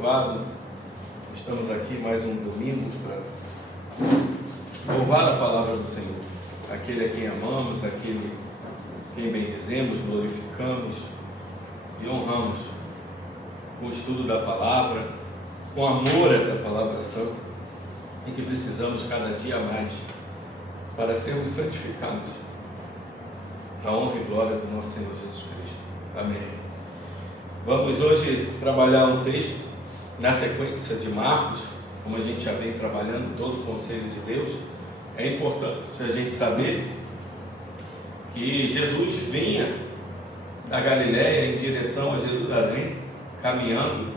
louvado. Estamos aqui mais um domingo para louvar a palavra do Senhor. Aquele a quem amamos, aquele a quem bendizemos, glorificamos e honramos com o estudo da palavra, com amor a essa palavra santa, e que precisamos cada dia mais para sermos santificados, para a honra e glória do nosso Senhor Jesus Cristo. Amém. Vamos hoje trabalhar um texto na sequência de Marcos, como a gente já vem trabalhando todo o conselho de Deus. É importante a gente saber que Jesus vinha da Galiléia em direção a Jerusalém, caminhando,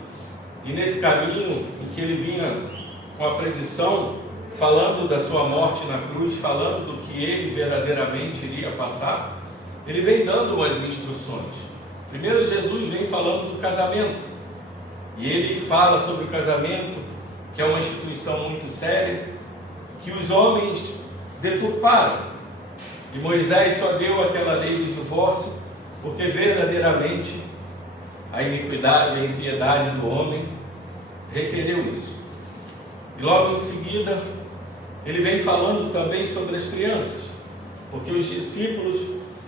e nesse caminho em que ele vinha com a predição, falando da sua morte na cruz, falando do que ele verdadeiramente iria passar, ele vem dando umas instruções. Primeiro, Jesus vem falando do casamento, e ele fala sobre o casamento, que é uma instituição muito séria, que os homens deturparam, e Moisés só deu aquela lei do divórcio, porque verdadeiramente a iniquidade, a impiedade do homem requereu isso. E logo em seguida, ele vem falando também sobre as crianças, porque os discípulos,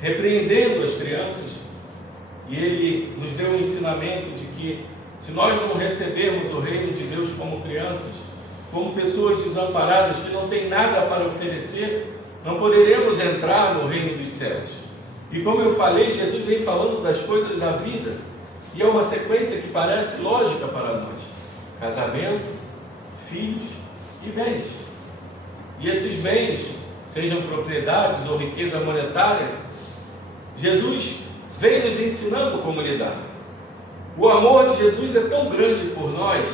repreendendo as crianças, e ele nos deu um ensinamento de que se nós não recebermos o reino de Deus como crianças, como pessoas desamparadas que não têm nada para oferecer, não poderemos entrar no reino dos céus. E como eu falei, Jesus vem falando das coisas da vida, e é uma sequência que parece lógica para nós: casamento, filhos e bens. E esses bens, sejam propriedades ou riqueza monetária, Jesus vem nos ensinando como lidar. O amor de Jesus é tão grande por nós,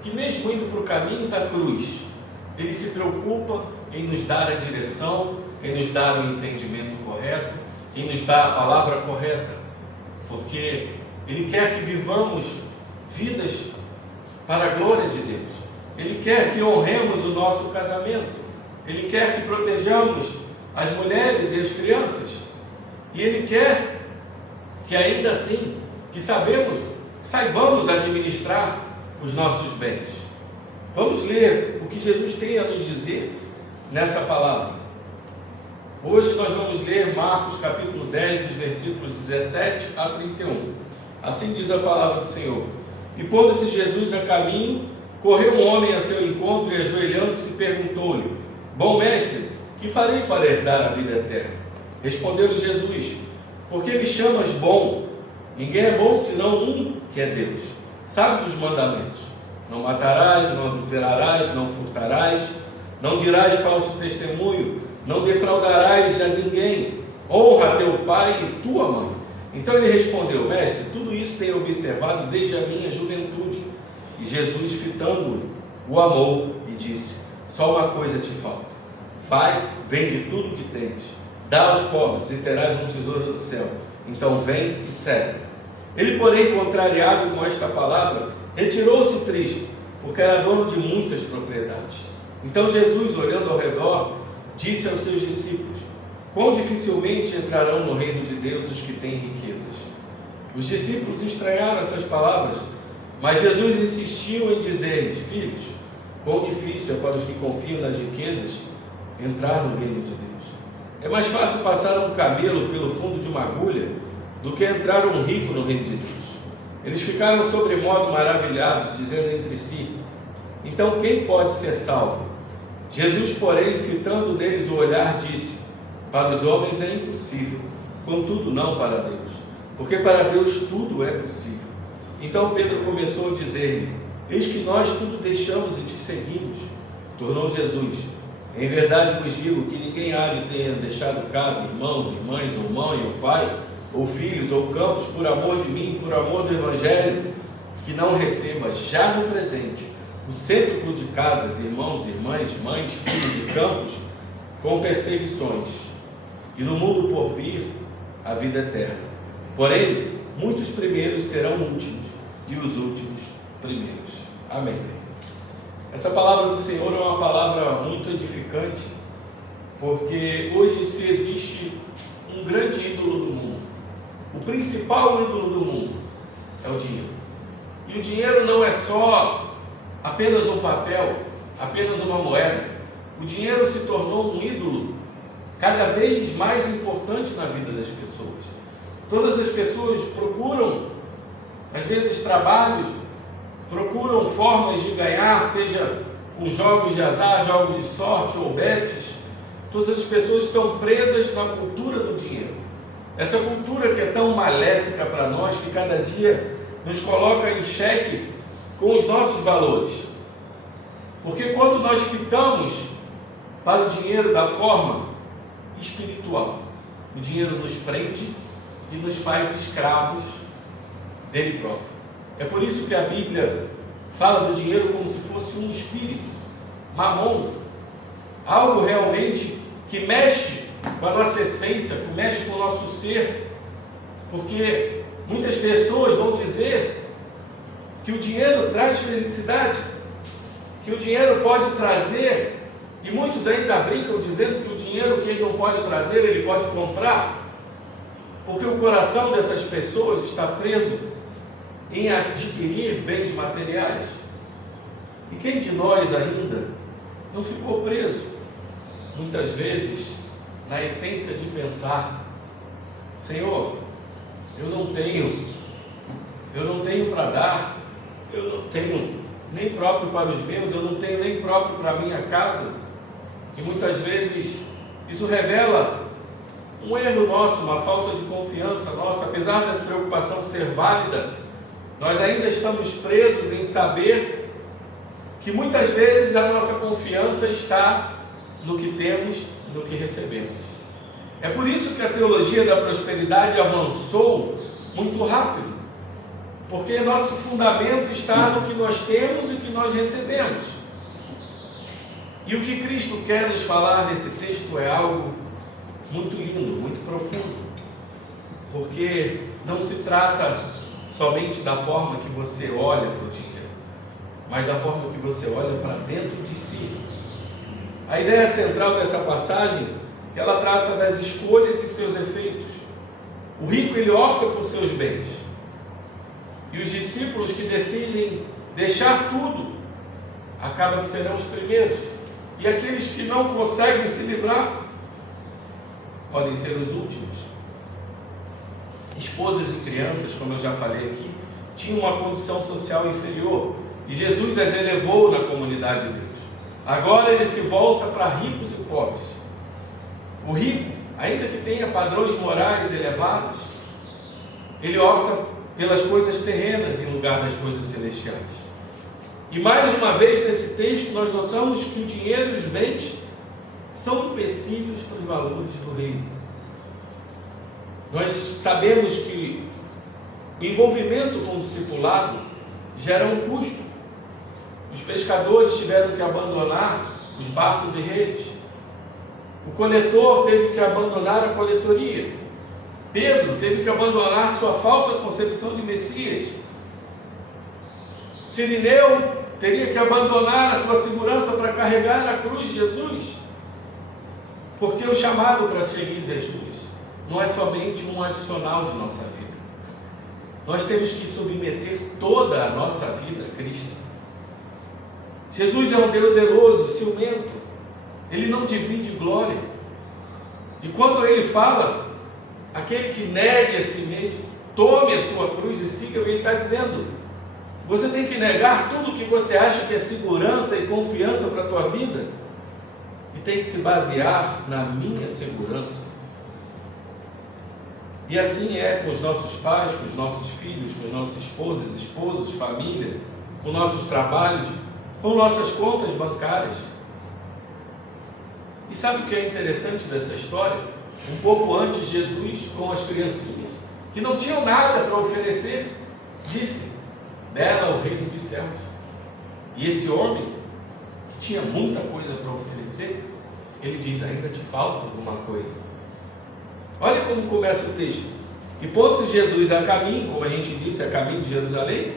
que mesmo indo para o caminho da cruz, ele se preocupa em nos dar a direção, em nos dar o entendimento correto, em nos dar a palavra correta, porque ele quer que vivamos vidas para a glória de Deus. Ele quer que honremos o nosso casamento, ele quer que protejamos as mulheres e as crianças, e ele quer que ainda assim, que saibamos administrar os nossos bens. Vamos ler o que Jesus tem a nos dizer nessa palavra. Hoje nós vamos ler Marcos capítulo 10, dos versículos 17 a 31. Assim diz a palavra do Senhor: E pondo-se Jesus a caminho, correu um homem a seu encontro e, ajoelhando-se, perguntou-lhe: Bom mestre, que farei para herdar a vida eterna? Respondeu-lhe Jesus: Por que me chamas bom? Ninguém é bom senão um, que é Deus. Sabes os mandamentos: não matarás, não adulterarás, não furtarás, não dirás falso testemunho, não defraudarás a ninguém, honra teu pai e tua mãe. Então ele respondeu: Mestre, tudo isso tenho observado desde a minha juventude. E Jesus, fitando-o, o amou e disse: Só uma coisa te falta. Vai, vende tudo o que tens, dá aos pobres e terás um tesouro do céu. Então vem e segue. Ele, porém, contrariado com esta palavra, retirou-se triste, porque era dono de muitas propriedades. Então Jesus, olhando ao redor, disse aos seus discípulos: Quão dificilmente entrarão no reino de Deus os que têm riquezas. Os discípulos estranharam essas palavras, mas Jesus insistiu em dizer-lhes: Filhos, quão difícil é para os que confiam nas riquezas entrar no reino de Deus. É mais fácil passar um camelo pelo fundo de uma agulha do que entrar um rico no reino de Deus. Eles ficaram sobremodo maravilhados, dizendo entre si: Então quem pode ser salvo? Jesus, porém, fitando neles o olhar, disse: Para os homens é impossível, contudo não para Deus, porque para Deus tudo é possível. Então Pedro começou a dizer-lhe: Eis que nós tudo deixamos e te seguimos. Tornou Jesus: Em verdade vos digo que ninguém há de ter deixado casa, irmãos, irmãs, ou mãe, ou pai, ou filhos, ou campos, por amor de mim, por amor do Evangelho, que não receba já no presente o cêntuplo de casas, irmãos, irmãs, mães, filhos e campos, com perseguições, e no mundo por vir a vida eterna. Porém, muitos primeiros serão últimos, e os últimos primeiros. Amém. Essa palavra do Senhor é uma palavra muito edificante, porque hoje se existe um grande ídolo do mundo. O principal ídolo do mundo é o dinheiro. E E o dinheiro não é só apenas um papel, apenas uma moeda. O dinheiro se tornou um ídolo cada vez mais importante na vida das pessoas. Todas as pessoas procuram, às vezes, trabalhos, procuram formas de ganhar, seja com jogos de azar, jogos de sorte ou betes. Todas as pessoas estão presas na cultura do dinheiro. Essa cultura que é tão maléfica para nós, que cada dia nos coloca em xeque com os nossos valores. Porque quando nós fitamos para o dinheiro da forma espiritual, o dinheiro nos prende e nos faz escravos dele próprio. É por isso que a Bíblia fala do dinheiro como se fosse um espírito, mamon, algo realmente que mexe com a nossa essência, que mexe com o nosso ser, porque muitas pessoas vão dizer que o dinheiro traz felicidade, que o dinheiro pode trazer, e muitos ainda brincam dizendo que o dinheiro que ele não pode trazer, ele pode comprar, porque o coração dessas pessoas está preso em adquirir bens materiais. E quem de nós ainda não ficou preso, muitas vezes, na essência de pensar: Senhor, eu não tenho para dar, eu não tenho nem próprio para os meus, eu não tenho nem próprio para a minha casa. E muitas vezes isso revela um erro nosso, uma falta de confiança nossa. Apesar dessa preocupação ser válida, nós ainda estamos presos em saber que muitas vezes a nossa confiança está no que temos, no que recebemos. É por isso que a teologia da prosperidade avançou muito rápido, porque nosso fundamento está no que nós temos e o que nós recebemos. E o que Cristo quer nos falar nesse texto é algo muito lindo, muito profundo, porque não se trata somente da forma que você olha para o dinheiro, mas da forma que você olha para dentro de si. A ideia central dessa passagem, que ela trata das escolhas e seus efeitos. O rico, ele opta por seus bens, e os discípulos que decidem deixar tudo, acabam que serão os primeiros, e aqueles que não conseguem se livrar, podem ser os últimos. Esposas e crianças, como eu já falei aqui, tinham uma condição social inferior, e Jesus as elevou na comunidade de Deus. Agora ele se volta para ricos e pobres. O rico, ainda que tenha padrões morais elevados, ele opta pelas coisas terrenas em lugar das coisas celestiais. E mais uma vez nesse texto nós notamos que o dinheiro e os bens são empecilhos para os valores do reino. Nós sabemos que o envolvimento com o discipulado gera um custo. Os pescadores tiveram que abandonar os barcos e redes. O coletor teve que abandonar a coletoria. Pedro teve que abandonar sua falsa concepção de Messias. Cirineu teria que abandonar a sua segurança para carregar a cruz de Jesus. Porque o chamado para seguir Jesus não é somente um adicional de nossa vida. Nós temos que submeter toda a nossa vida a Cristo. Jesus é um Deus zeloso, ciumento. Ele não divide glória. E quando ele fala, aquele que negue a si mesmo, tome a sua cruz e siga-me, ele está dizendo: você tem que negar tudo que você acha que é segurança e confiança para a tua vida, e tem que se basear na minha segurança. E assim é com os nossos pais, com os nossos filhos, com as nossas esposas, esposos, família, com nossos trabalhos, com nossas contas bancárias. E sabe o que é interessante dessa história? Um pouco antes, Jesus, com as criancinhas, que não tinham nada para oferecer, disse: dela o reino dos céus. E esse homem, que tinha muita coisa para oferecer, ele diz: ainda te falta alguma coisa. Olha como começa o texto. E pondo-se Jesus a caminho, como a gente disse, a caminho de Jerusalém,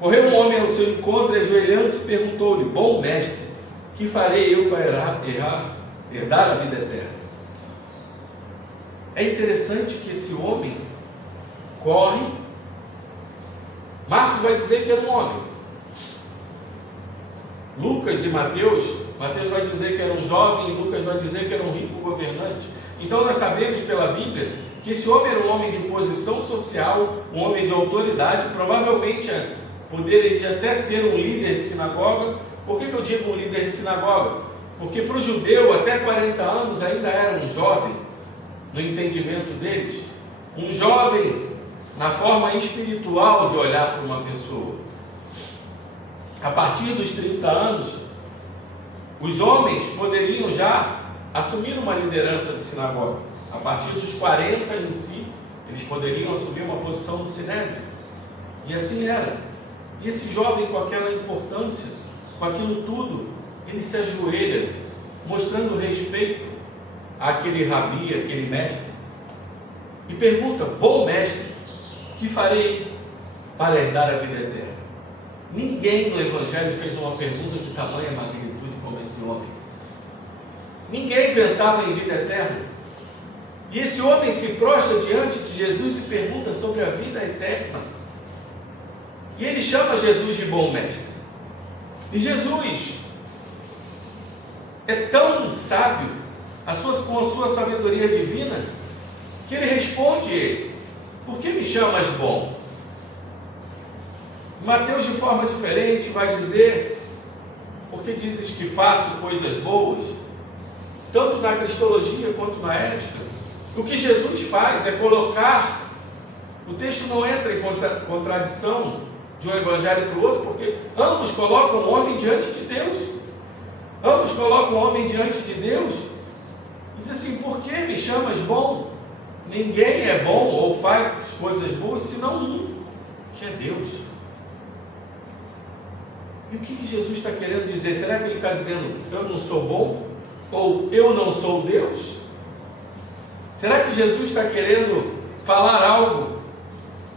correu um homem ao seu encontro, e ajoelhando-se, perguntou-lhe: bom mestre, que farei eu para herdar a vida eterna? É interessante que esse homem corre Marcos vai dizer que era um homem. Lucas e Mateus vai dizer que era um jovem, e Lucas vai dizer que era um rico governante. Então nós sabemos pela Bíblia que esse homem era um homem de posição social, um homem de autoridade, provavelmente poderia até ser um líder de sinagoga. Por que eu digo um líder de sinagoga? Porque para o judeu até 40 anos ainda era um jovem, no entendimento deles, um jovem na forma espiritual de olhar para uma pessoa. A partir dos 30 anos, os homens poderiam já assumir uma liderança de sinagoga. A partir dos 40 em si, eles poderiam assumir uma posição no sinédrio. E assim era. E esse jovem, com aquela importância, com aquilo tudo, ele se ajoelha, mostrando respeito àquele rabi, àquele mestre, e pergunta: bom mestre, que farei para herdar a vida eterna? Ninguém no Evangelho fez uma pergunta de tamanha magnitude como esse homem. Ninguém pensava em vida eterna. E esse homem se prostra diante de Jesus e pergunta sobre a vida eterna. E ele chama Jesus de bom mestre. E Jesus é tão sábio, com a sua sabedoria divina, que ele responde: por que me chamas bom? Mateus, de forma diferente, vai dizer: porque dizes que faço coisas boas? Tanto na cristologia quanto na ética, o que Jesus faz é colocar, o texto não entra em contradição de um evangelho para o outro, porque ambos colocam o homem diante de Deus. Ambos colocam o homem diante de Deus. Diz assim: por que me chamas bom? Ninguém é bom ou faz coisas boas senão um, que é Deus. E o que Jesus está querendo dizer? Será que ele está dizendo: eu não sou bom? Ou eu não sou Deus? Será que Jesus está querendo falar algo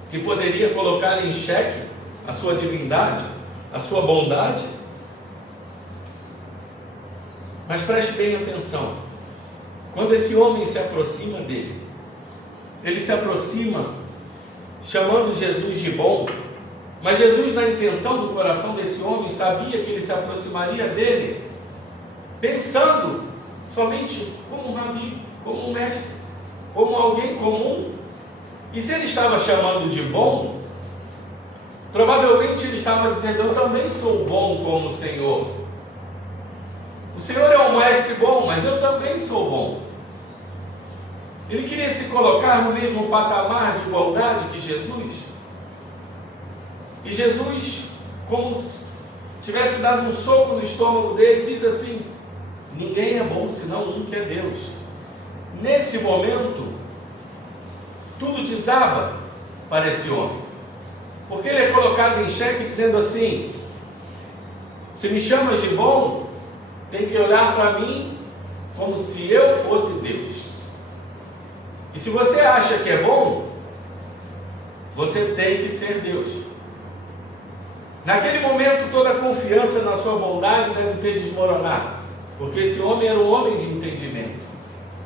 que poderia colocar em xeque a sua divindade, a sua bondade? Mas preste bem atenção. Quando esse homem se aproxima dele, ele se aproxima chamando Jesus de bom. Mas Jesus, na intenção do coração desse homem, sabia que ele se aproximaria dele pensando somente como um rabi, como um mestre, como alguém comum. E se ele estava chamando de bom, provavelmente ele estava dizendo: eu também sou bom como o Senhor. O Senhor é um mestre bom, mas eu também sou bom. Ele queria se colocar no mesmo patamar de igualdade que Jesus. E Jesus, como tivesse dado um soco no estômago dele, diz assim: ninguém é bom senão um, que é Deus. Nesse momento, tudo desaba para esse homem, porque ele é colocado em xeque dizendo assim: se me chamas de bom, tem que olhar para mim como se eu fosse Deus. E se você acha que é bom, você tem que ser Deus. Naquele momento, toda a confiança na sua bondade deve ter desmoronado, porque esse homem era um homem de entendimento.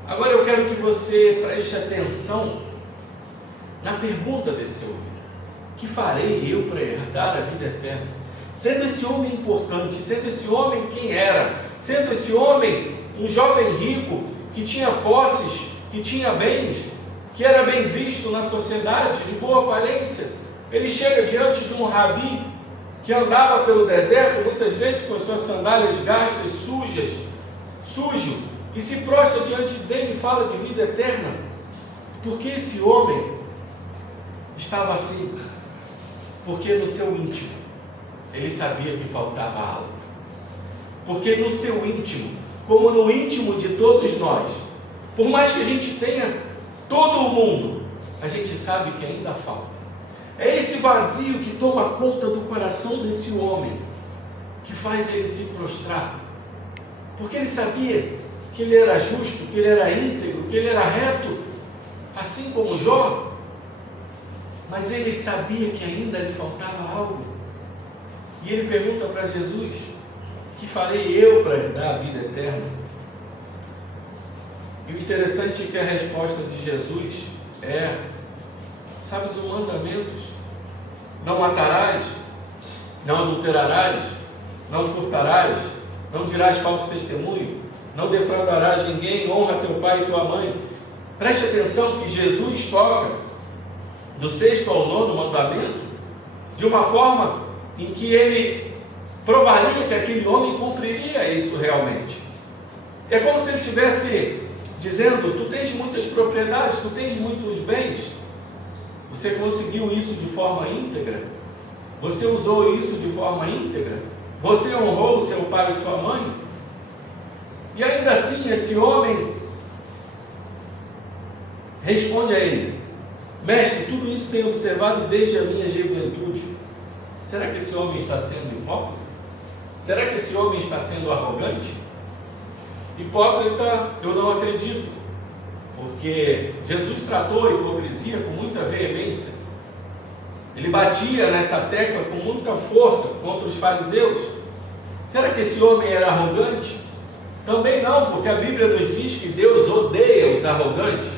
Agora eu quero que você preste atenção na pergunta desse homem: que farei eu para herdar a vida eterna? Sendo esse homem importante, sendo esse homem quem era, sendo esse homem um jovem rico, que tinha posses, que tinha bens, que era bem visto na sociedade, de boa aparência, ele chega diante de um rabi que andava pelo deserto, muitas vezes com as suas sandálias gastas, sujo, e se prostra diante dele e fala de vida eterna. Porque esse homem estava assim? Porque no seu íntimo ele sabia que faltava algo. Porque no seu íntimo, como no íntimo de todos nós, por mais que a gente tenha todo o mundo, a gente sabe que ainda falta. É esse vazio que toma conta do coração desse homem, que faz ele se prostrar. Porque ele sabia que ele era justo, que ele era íntegro, que ele era reto, assim como Jó. Mas ele sabia que ainda lhe faltava algo. E ele pergunta para Jesus: que farei eu para herdar a vida eterna? E o interessante é que a resposta de Jesus é: sabe os mandamentos? não matarás, não adulterarás, não furtarás, não dirás falso testemunho, não defraudarás ninguém, honra teu pai e tua mãe. Preste atenção que Jesus toca do 6º ao 9º mandamento de uma forma em que ele provaria que aquele homem cumpriria isso realmente. É como se ele estivesse dizendo: tu tens muitas propriedades, tu tens muitos bens, você conseguiu isso de forma íntegra, você usou isso de forma íntegra, você honrou o seu pai e sua mãe. E ainda assim esse homem responde a ele: mestre, tudo isso tenho observado desde a minha juventude. Será que esse homem está sendo hipócrita? Será que esse homem está sendo arrogante? Hipócrita eu não acredito, porque Jesus tratou a hipocrisia com muita veemência. Ele batia nessa tecla com muita força contra os fariseus. Será que esse homem era arrogante? Também não, porque a Bíblia nos diz que Deus odeia os arrogantes.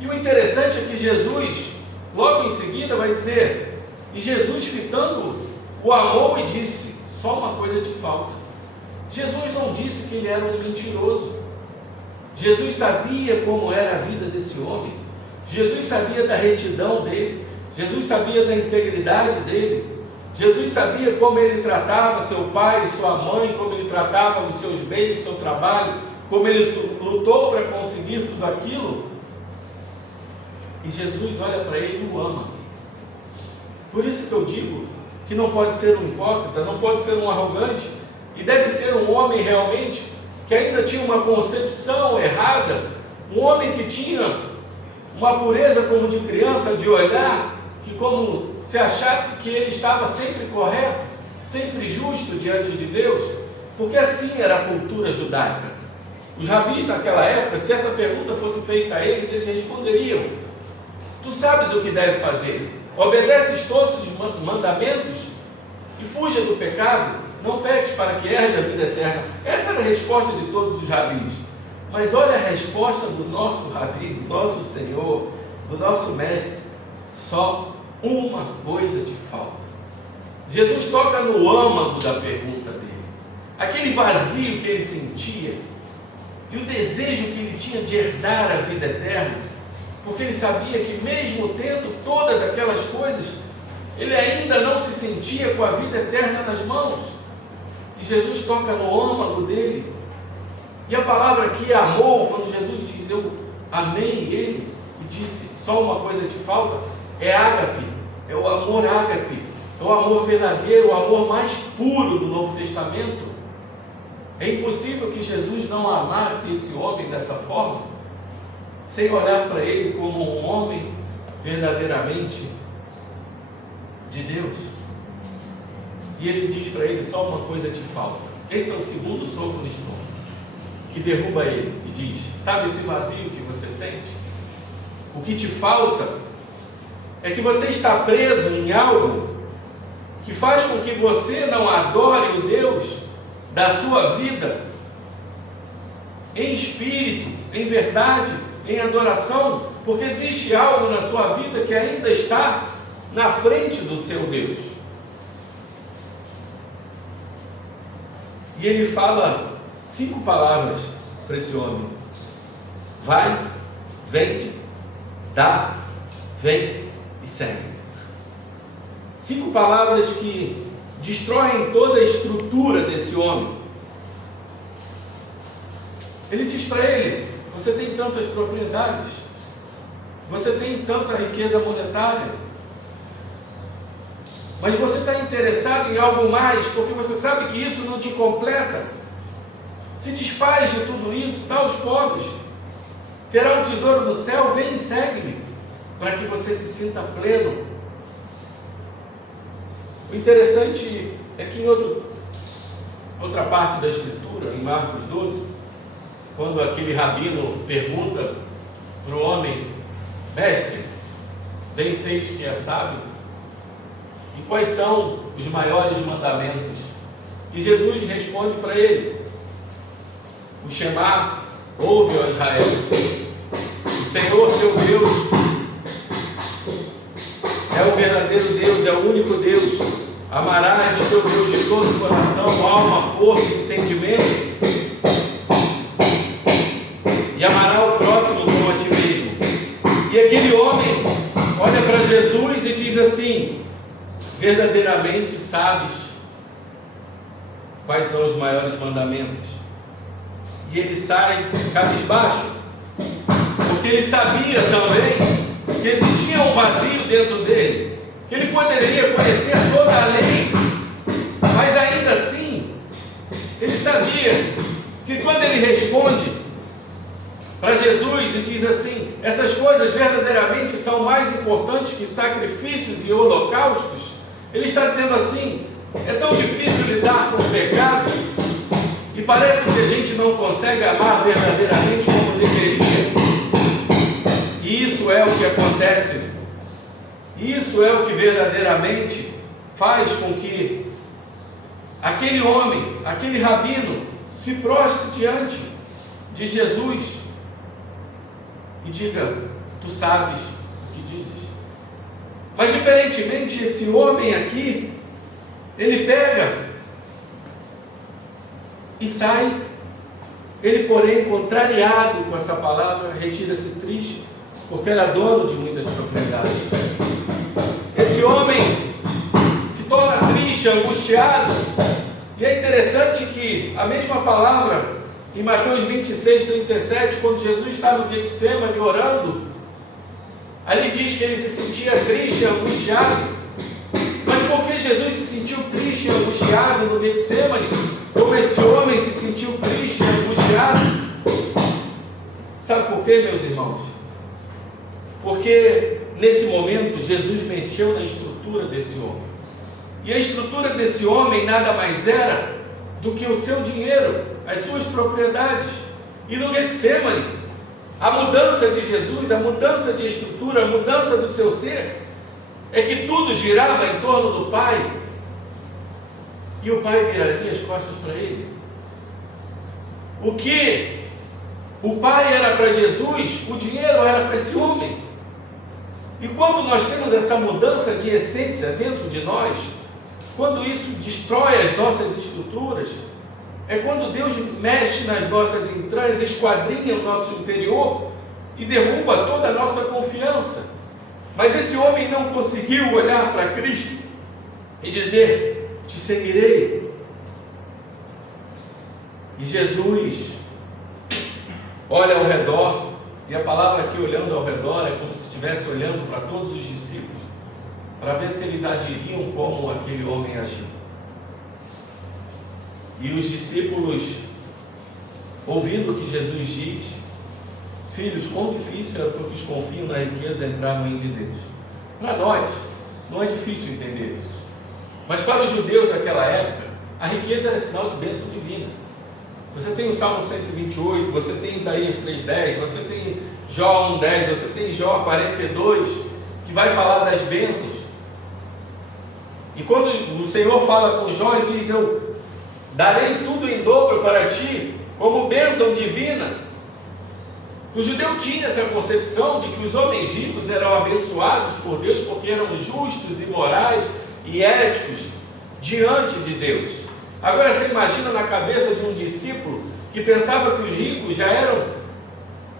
E o interessante é que Jesus, logo em seguida, vai dizer, e Jesus, fitando, o amou e disse: só uma coisa te falta. Jesus não disse que ele era um mentiroso. Jesus sabia como era a vida desse homem. Jesus sabia da retidão dele. Jesus sabia da integridade dele. Jesus sabia como ele tratava seu pai e sua mãe, como ele tratava os seus bens, o seu trabalho, como ele lutou para conseguir tudo aquilo. E Jesus olha para ele e o ama. Por isso que eu digo que não pode ser um hipócrita, não pode ser um arrogante, e deve ser um homem realmente que ainda tinha uma concepção errada, um homem que tinha uma pureza como de criança, de olhar, que como se achasse que ele estava sempre correto, sempre justo diante de Deus, porque assim era a cultura judaica. Os rabis naquela época, se essa pergunta fosse feita a eles, eles responderiam: tu sabes o que deve fazer, obedeces todos os mandamentos e fuja do pecado, não peques para que herde a vida eterna. Essa era a resposta de todos os rabis. Mas olha a resposta do nosso rabi, do nosso Senhor, do nosso mestre: só uma coisa te falta. Jesus toca no âmago da pergunta dele, aquele vazio que ele sentia e o desejo que ele tinha de herdar a vida eterna, porque ele sabia que mesmo tendo todas aquelas coisas, ele ainda não se sentia com a vida eterna nas mãos. E Jesus toca no âmago dele. E a palavra aqui, amou, quando Jesus diz eu amei ele e disse só uma coisa te falta, é ágape, é o amor ágape, é o amor verdadeiro, o amor mais puro do Novo Testamento. É impossível que Jesus não amasse esse homem dessa forma, sem olhar para ele como um homem verdadeiramente de Deus. E ele diz para ele: só uma coisa te falta. Esse é o segundo soco no estômago, que derruba ele e diz: sabe esse vazio que você sente? O que te falta é que você está preso em algo que faz com que você não adore o Deus da sua vida em espírito, em verdade, em adoração, porque existe algo na sua vida que ainda está na frente do seu Deus. E ele fala 5 palavras para esse homem: vai, vende, dá, vem e segue. 5 palavras que destroem toda a estrutura desse homem. Ele diz para ele: você tem tantas propriedades, você tem tanta riqueza monetária, mas você está interessado em algo mais, porque você sabe que isso não te completa. Se desfaz de tudo isso, dá aos pobres, terá um tesouro no céu, vem e segue-me, para que você se sinta pleno. O interessante é que em outra parte da Escritura, em Marcos 12, quando aquele rabino pergunta para o homem: mestre, bem seis que é sábio, e quais são os maiores mandamentos? E Jesus responde para ele: o Shema, ouve, ó Israel, o Senhor seu Deus é é o verdadeiro Deus, é o único Deus. Amarás o teu Deus de todo o coração, alma, força e entendimento, e amará o próximo como a ti mesmo. E aquele homem olha para Jesus e diz assim: verdadeiramente sabes quais são os maiores mandamentos. E ele sai cabisbaixo, porque ele sabia também que existia um vazio dentro dele, que ele poderia conhecer toda a lei, mas ainda assim, ele sabia que quando ele responde para Jesus e diz assim: essas coisas verdadeiramente são mais importantes que sacrifícios e holocaustos, ele está dizendo assim: é tão difícil lidar com o pecado, e parece que a gente não consegue amar verdadeiramente como deveria. E isso é o que acontece. Isso é o que verdadeiramente faz com que aquele homem, aquele rabino, se prostre diante de Jesus e diga: tu sabes o que dizes. Mas diferentemente, esse homem aqui, ele pega e sai. Ele, porém, contrariado com essa palavra, retira-se triste, porque era dono de muitas propriedades. Esse homem se torna triste, angustiado. E é interessante que a mesma palavra em Mateus 26:37, quando Jesus está no Getsemane orando, ali diz que ele se sentia triste, angustiado. Mas por que Jesus se sentiu triste e angustiado no Getsemane, como esse homem se sentiu triste e angustiado? Sabe por quê, meus irmãos? Porque nesse momento Jesus mexeu na estrutura desse homem. E a estrutura desse homem nada mais era do que o seu dinheiro, as suas propriedades. E no Getsemane, a mudança de Jesus, a mudança de estrutura, a mudança do seu ser, é que tudo girava em torno do Pai, e o Pai viraria as costas para ele. O que o Pai era para Jesus, o dinheiro era para esse homem. E quando nós temos essa mudança de essência dentro de nós, quando isso destrói as nossas estruturas, é quando Deus mexe nas nossas entranhas, esquadrinha o nosso interior e derruba toda a nossa confiança. Mas esse homem não conseguiu olhar para Cristo e dizer: te seguirei. E Jesus olha ao redor, e a palavra aqui, olhando ao redor, é como se estivesse olhando para todos os discípulos, para ver se eles agiriam como aquele homem agiu. E os discípulos, ouvindo o que Jesus diz: filhos, quão difícil é para os que confiam na riqueza entrar no reino de Deus. Para nós, não é difícil entender isso. Mas para os judeus daquela época, a riqueza era sinal de bênção divina. Você tem o Salmo 128, você tem Isaías 3:10, você tem Jó 1:10, você tem Jó 42, que vai falar das bênçãos. E quando o Senhor fala com Jó, ele diz: eu darei tudo em dobro para ti, como bênção divina. O judeu tinha essa concepção de que os homens ricos eram abençoados por Deus porque eram justos e morais e éticos diante de Deus. Agora você imagina na cabeça de um discípulo que pensava que os ricos já eram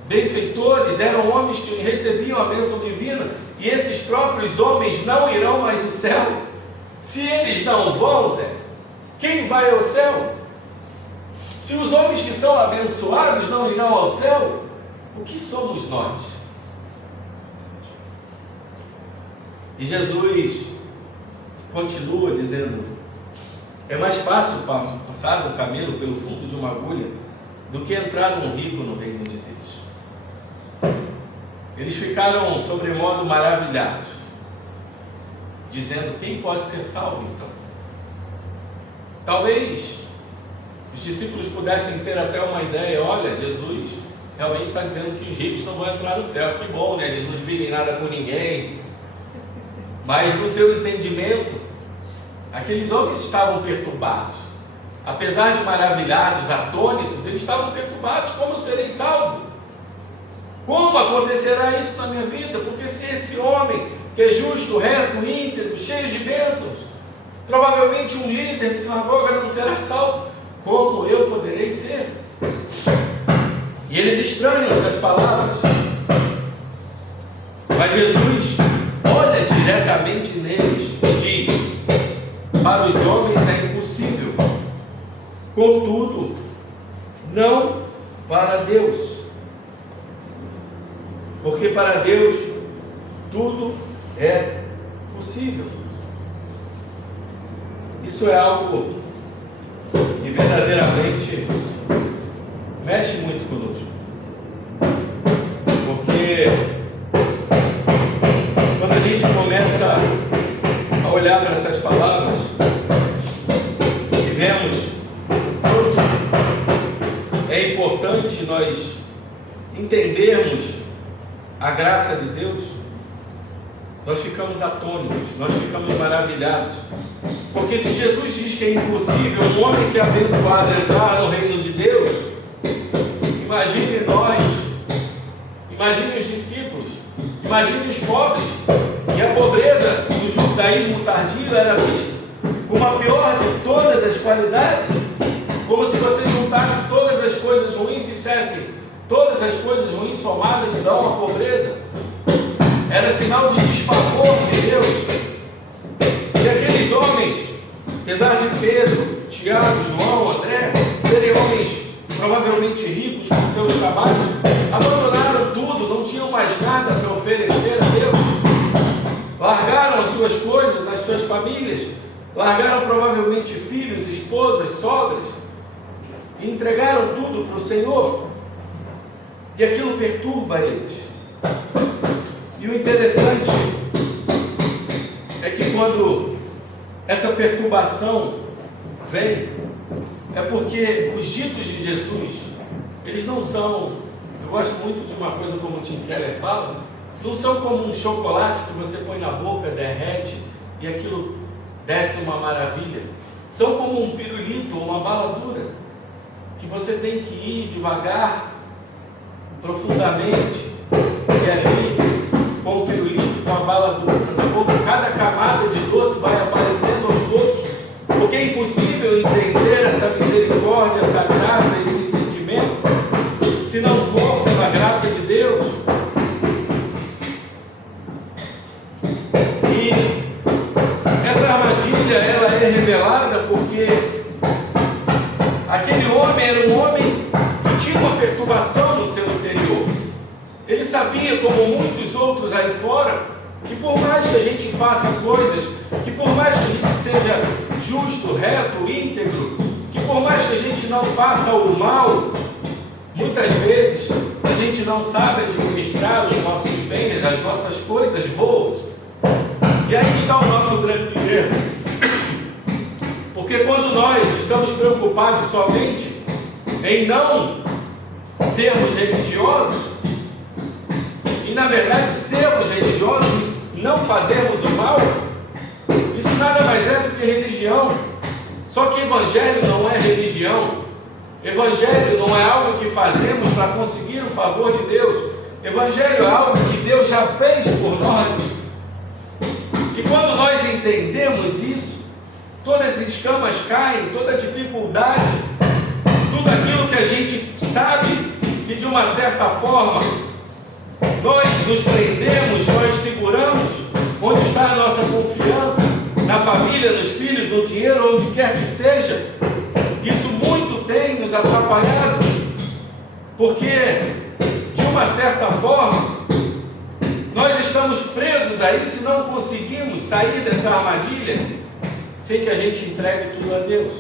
benfeitores, eram homens que recebiam a bênção divina, e esses próprios homens não irão mais ao céu. Se eles não vão, Zé, quem vai ao céu? Se os homens que são abençoados não irão ao céu, o que somos nós? E Jesus continua dizendo: é mais fácil passar um camelo pelo fundo de uma agulha do que entrar um rico no reino de Deus. Eles ficaram sobremodo maravilhados, dizendo: quem pode ser salvo então? Talvez os discípulos pudessem ter até uma ideia: olha, Jesus realmente está dizendo que os ricos não vão entrar no céu, que bom, né? Eles não dividem nada com ninguém. Mas no seu entendimento, aqueles homens estavam perturbados. Apesar de maravilhados, atônitos, eles estavam perturbados. Como eu serei salvo? Como acontecerá isso na minha vida? Porque se esse homem, que é justo, reto, íntegro, cheio de bênçãos. Provavelmente um líder de sinagoga não será salvo. Como eu poderei ser? E eles estranham essas palavras. Mas Jesus olha diretamente neles e diz: para os homens é impossível, contudo, não para Deus. Porque para Deus tudo é possível. Isso é algo que verdadeiramente mexe muito conosco. Porque quando a gente começa a olhar para essas palavras e vemos quanto é importante nós entendermos a graça de Deus, nós ficamos atônitos, nós ficamos maravilhados. Porque se Jesus diz que é impossível um homem que é abençoado entrar no reino de Deus, imagine nós, imagine os discípulos, imagine os pobres. E a pobreza do judaísmo tardio era vista como a pior de todas as qualidades, como se você juntasse todas as coisas ruins e dissesse: todas as coisas ruins somadas dão a pobreza. Era sinal de desfavor de Deus. E aqueles homens, apesar de Pedro, Tiago, João, André serem homens provavelmente ricos com seus trabalhos, abandonaram tudo, não tinham mais nada para oferecer a Deus. Largaram as suas coisas nas suas famílias, largaram provavelmente filhos, esposas, sogras, e entregaram tudo para o Senhor. E aquilo perturba eles. E o interessante é que quando essa perturbação vem, é porque os ditos de Jesus, eles não são, eu gosto muito de uma coisa como o Tim Keller fala, não são como um chocolate que você põe na boca, derrete e aquilo desce uma maravilha. São como um pirulito, uma bala dura, que você tem que ir devagar, profundamente, e ali, com o pirulito, com a bala dura, daqui a pouco cada camada de doce vai aparecendo aos poucos, porque é impossível entender essa misericórdia, essa graça, esse entendimento, se não for pela graça de Deus. E essa armadilha, ela é revelada porque aquele homem era um homem que tinha uma perturbação no seu interior. Ele sabia, como muitos outros aí fora, que por mais que a gente faça coisas, que por mais que a gente seja justo, reto, íntegro, que por mais que a gente não faça o mal, muitas vezes a gente não sabe administrar os nossos bens, as nossas coisas boas. E aí está o nosso grande erro. Porque quando nós estamos preocupados somente em não sermos religiosos, e na verdade sermos religiosos e não fazermos o mal, isso nada mais é do que religião. Só que evangelho não é religião. Evangelho não é algo que fazemos para conseguir o favor de Deus. Evangelho é algo que Deus já fez por nós. E quando nós entendemos isso, todas as escamas caem, toda a dificuldade, tudo aquilo que a gente sabe que de uma certa forma nós nos prendemos, nós seguramos, onde está a nossa confiança, na família, nos filhos, no dinheiro, onde quer que seja, isso muito tem nos atrapalhado, porque de uma certa forma nós estamos presos a isso e não conseguimos sair dessa armadilha sem que a gente entregue tudo a Deus.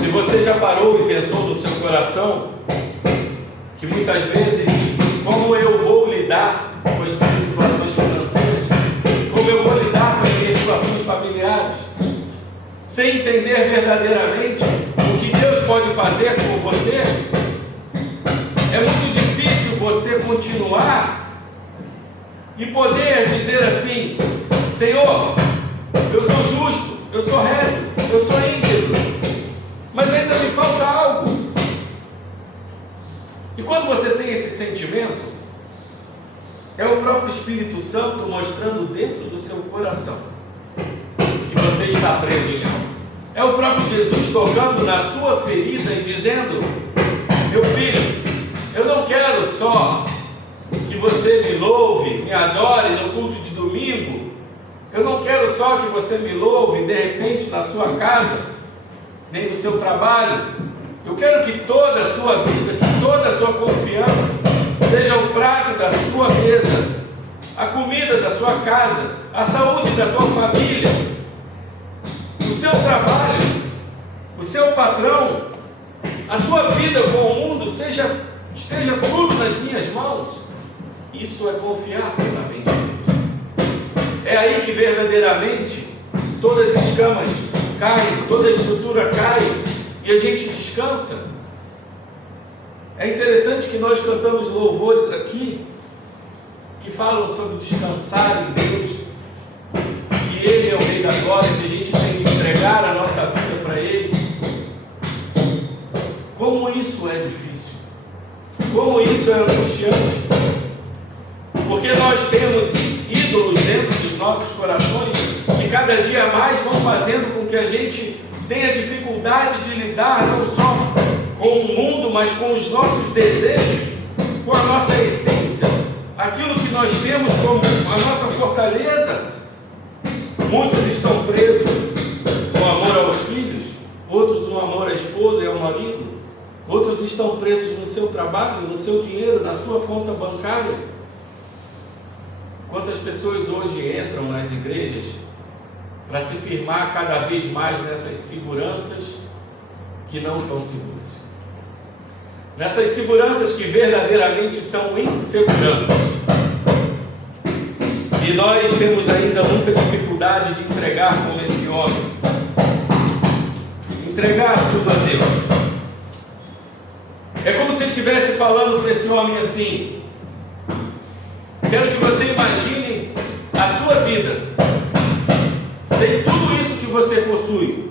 Se você já parou e pensou no seu coração que muitas vezes, como eu vou lidar com as minhas situações financeiras, como eu vou lidar com as minhas situações familiares, sem entender verdadeiramente o que Deus pode fazer por você, é muito difícil você continuar e poder dizer assim: Senhor, eu sou justo, eu sou reto, eu sou íntegro, mas ainda me falta algo. E quando você tem esse sentimento, é o próprio próprio Espírito Santo mostrando dentro do seu coração que você está preso em algo. É o próprio Jesus tocando na sua ferida e dizendo: meu filho, eu não quero só que você me louve, me adore no culto de domingo. Eu não quero só que você me louve de repente na sua casa, nem no seu trabalho. Eu quero que toda a sua vida, que toda a sua confiança seja o prato da sua mesa, a comida da sua casa, a saúde da tua família, o seu trabalho, o seu patrão, a sua vida com o mundo, esteja tudo nas minhas mãos. Isso é confiar plenamente em Deus. É aí que verdadeiramente todas as escamas caem, toda a estrutura cai e a gente descansa. É interessante que nós cantamos louvores aqui que falam sobre descansar em Deus, que Ele é o Rei da Glória, que a gente tem que entregar a nossa vida para Ele. Como isso é difícil, como isso é angustiante, porque nós temos ídolos dentro dos nossos corações que cada dia mais vão fazendo com que a gente tenha dificuldade de lidar não só com o mundo, mas com os nossos desejos, com a nossa essência, aquilo que nós temos como a nossa fortaleza. Muitos estão presos no amor aos filhos, outros no amor à esposa e ao marido, outros estão presos no seu trabalho, no seu dinheiro, na sua conta bancária. Quantas pessoas hoje entram nas igrejas para se firmar cada vez mais nessas seguranças que não são seguras, nessas seguranças que verdadeiramente são inseguranças. E nós temos ainda muita dificuldade de entregar como esse homem, entregar tudo a Deus. É como se ele estivesse falando para esse homem assim: quero que você imagine a sua vida sem tudo isso que você possui.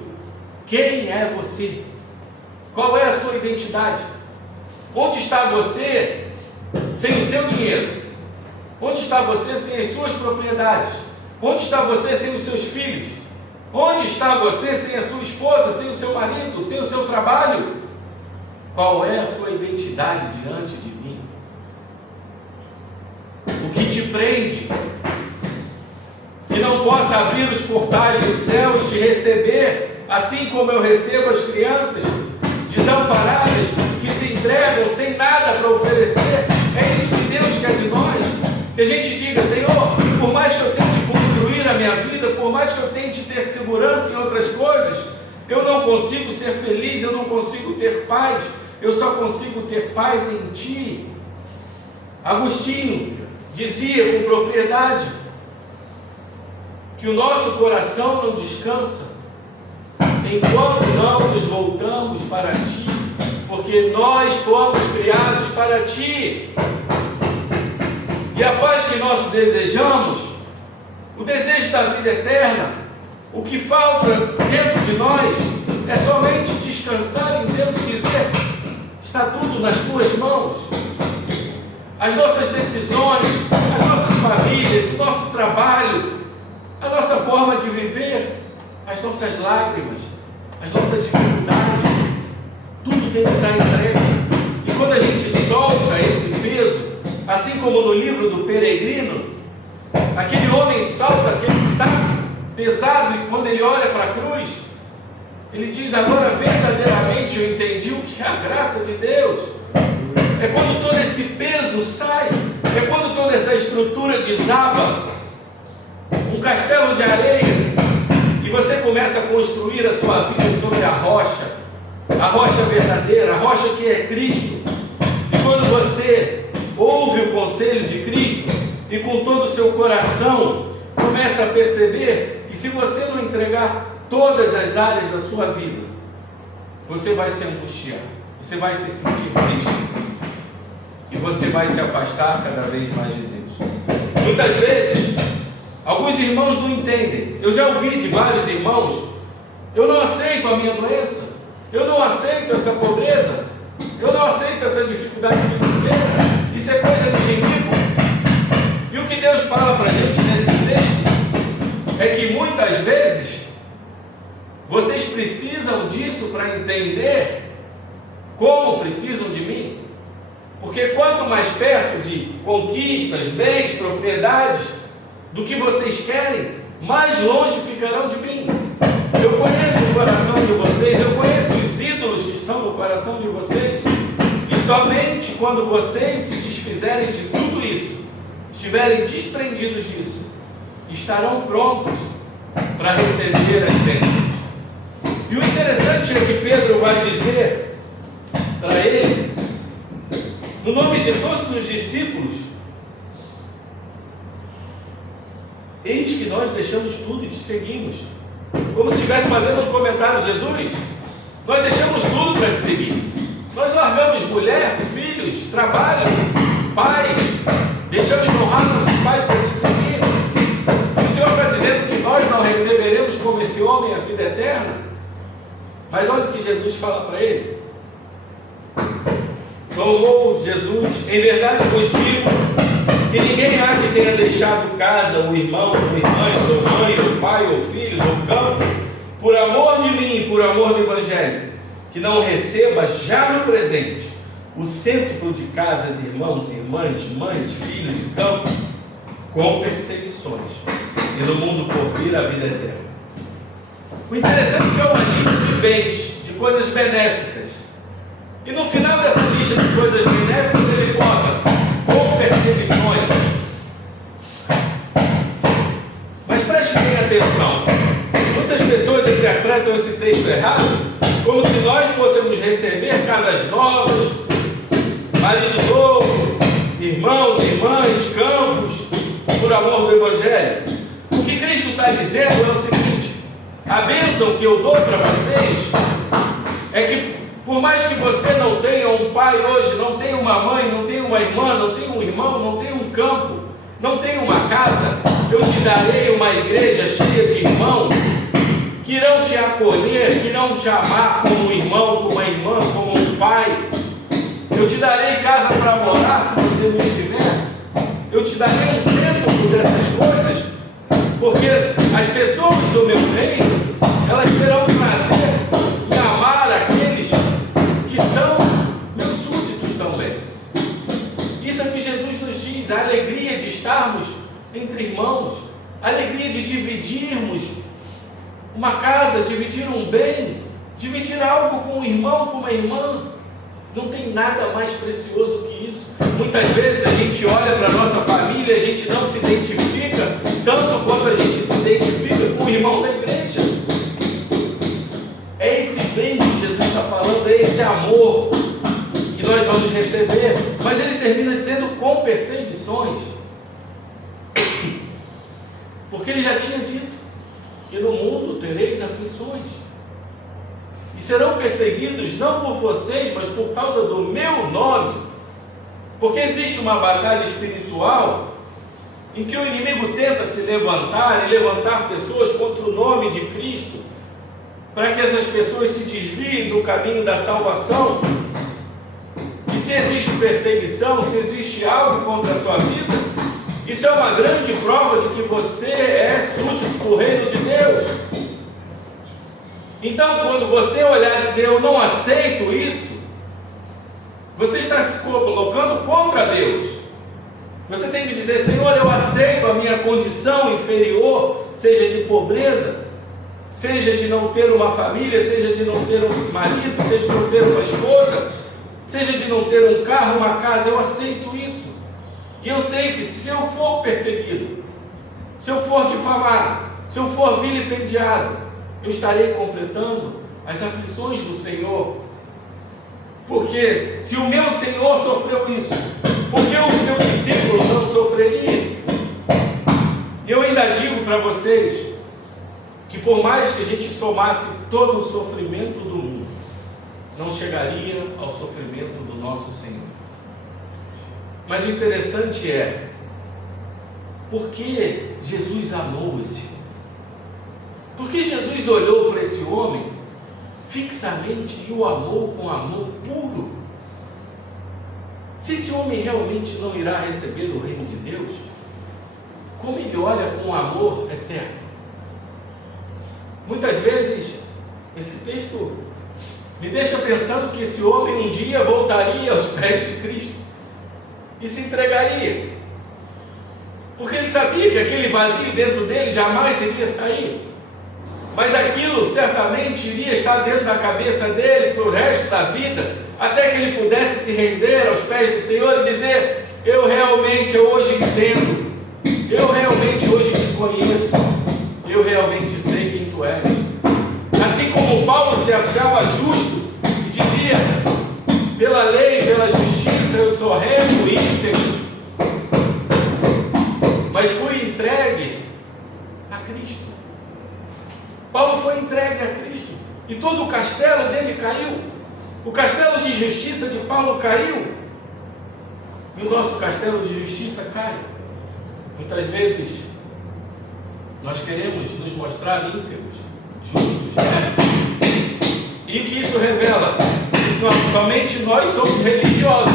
Quem é você? Qual é a sua identidade? Onde está você sem o seu dinheiro? Onde está você sem as suas propriedades? Onde está você sem os seus filhos? Onde está você sem a sua esposa, sem o seu marido, sem o seu trabalho? Qual é a sua identidade diante de mim? O que te prende? Que não possa abrir os portais do céu e te receber, assim como eu recebo as crianças desamparadas, que se entregam sem nada para oferecer. É isso que Deus quer de nós, que a gente diga: Senhor, por mais que eu tente construir a minha vida, por mais que eu tente ter segurança em outras coisas, eu não consigo ser feliz, eu não consigo ter paz, eu só consigo ter paz em Ti. Agostinho dizia com propriedade que o nosso coração não descansa enquanto não nos voltamos para Ti, porque nós fomos criados para Ti. E a paz que nós desejamos, o desejo da vida eterna, o que falta dentro de nós é somente descansar em Deus e dizer: está tudo nas Tuas mãos. As nossas decisões, as nossas famílias, o nosso trabalho, a nossa forma de viver, as nossas lágrimas, as nossas dificuldades, tudo tem que estar entregue. E quando a gente solta esse peso, assim como no livro do Peregrino, aquele homem solta aquele saco pesado e quando ele olha para a cruz, ele diz: agora verdadeiramente eu entendi o que é a graça de Deus. É quando todo esse peso sai, é quando toda essa estrutura desaba, um castelo de areia, e você começa a construir a sua vida sobre a rocha verdadeira, a rocha que é Cristo. E quando você ouve o conselho de Cristo e com todo o seu coração começa a perceber que se você não entregar todas as áreas da sua vida, você vai se angustiar, você vai se sentir triste e você vai se afastar cada vez mais de Deus. Muitas vezes alguns irmãos não entendem. Eu já ouvi de vários irmãos: eu não aceito a minha doença, eu não aceito essa pobreza, eu não aceito essa dificuldade financeira, isso é coisa de inimigo. E o que Deus fala para a gente nesse texto é que muitas vezes vocês precisam disso para entender como precisam de mim. Porque quanto mais perto de conquistas, bens, propriedades do que vocês querem, mais longe ficarão de mim. Eu conheço o coração de vocês, eu conheço os ídolos que estão no coração de vocês, e somente quando vocês se desfizerem de tudo isso, estiverem desprendidos disso, estarão prontos para receber as bênçãos. E o interessante é que Pedro vai dizer para ele, no nome de todos os discípulos: eis que nós deixamos tudo e te seguimos. Como se estivesse fazendo um comentário: Jesus, nós deixamos tudo para te seguir. Nós largamos mulher, filhos, trabalho, pais, deixamos de honrar nossos pais para te seguir. E o Senhor está dizendo que nós não receberemos como esse homem a vida eterna. Mas olha o que Jesus fala para ele. Tomou Jesus: em verdade vos digo que ninguém há que tenha deixado casa, ou irmãos, ou irmãs, ou mãe, ou pai, ou filhos, ou campos, por amor de mim, por amor do Evangelho, que não receba já no presente o cêntuplo de casas, irmãos, irmãs, mães, filhos e campos, com perseguições, e no mundo por vir a vida eterna. O interessante é que é uma lista de bens, de coisas benéficas. E no final dessa lista de coisas benéficas ele bota com perseguições. Mas prestem bem atenção. Muitas pessoas interpretam esse texto errado, como se nós fôssemos receber casas novas, marido novo, irmãos, irmãs, campos, por amor do Evangelho. O que Cristo está dizendo é o seguinte: a bênção que eu dou para vocês é que, por mais que você não tenha um pai hoje, não tenha uma mãe, não tenha uma irmã, não tenha um irmão, não tenha um campo, não tenha uma casa, eu te darei uma igreja cheia de irmãos que irão te acolher, que irão te amar como um irmão, como uma irmã, como um pai. Eu te darei casa para morar se você não estiver. Eu te darei um cêntuplo dessas coisas, porque as pessoas do meu reino, elas terão prazer em amar aqueles que são meus súditos também. Isso é o que Jesus nos diz: a alegria de estarmos entre irmãos, a alegria de dividirmos uma casa, dividir um bem, dividir algo com um irmão, com uma irmã. Não tem nada mais precioso que isso. Muitas vezes a gente olha para a nossa família, a gente não se identifica tanto quanto a gente se identifica com o irmão da igreja. É esse bem que Jesus está falando, é esse amor que nós vamos receber. Mas ele termina dizendo com perseguições, porque ele já tinha dito que no mundo tereis aflições, e serão perseguidos não por vocês, mas por causa do meu nome. Porque existe uma batalha espiritual em que o inimigo tenta se levantar e levantar pessoas contra o nome de Cristo, para que essas pessoas se desviem do caminho da salvação. E se existe perseguição, se existe algo contra a sua vida, isso é uma grande prova de que você é súdito do reino de Deus. Então, quando você olhar e dizer eu não aceito isso, você está se colocando contra Deus. Você tem que dizer: Senhor, eu aceito a minha condição inferior, seja de pobreza, seja de não ter uma família, seja de não ter um marido, seja de não ter uma esposa, seja de não ter um carro, uma casa. Eu aceito isso. E eu sei que se eu for perseguido, se eu for difamado, se eu for vilipendiado, eu estarei completando as aflições do Senhor. Porque se o meu Senhor sofreu isso, por que o seu discípulo não sofreria? E eu ainda digo para vocês que por mais que a gente somasse todo o sofrimento do mundo, não chegaria ao sofrimento do nosso Senhor. Mas o interessante é, por que Jesus amou esse homem? Por que Jesus olhou para esse homem fixamente e o amou com amor puro? Se esse homem realmente não irá receber o reino de Deus, como Ele olha com amor eterno. Muitas vezes, esse texto me deixa pensando que esse homem um dia voltaria aos pés de Cristo e se entregaria, porque ele sabia que aquele vazio dentro dele jamais iria sair, mas aquilo certamente iria estar dentro da cabeça dele para o resto da vida, até que ele pudesse se render aos pés do Senhor e dizer: eu realmente hoje entendo, eu realmente hoje te conheço, eu realmente sei quem tu és. Assim como Paulo se achava justo e dizia: pela lei, pela justiça eu sou reto e íntegro, mas fui entregue a Cristo. Paulo foi entregue a Cristo e todo o castelo dele caiu. O castelo de justiça de Paulo caiu e o nosso castelo de justiça cai. Muitas vezes nós queremos nos mostrar íntegros, justos, e o que isso revela? Somente nós somos religiosos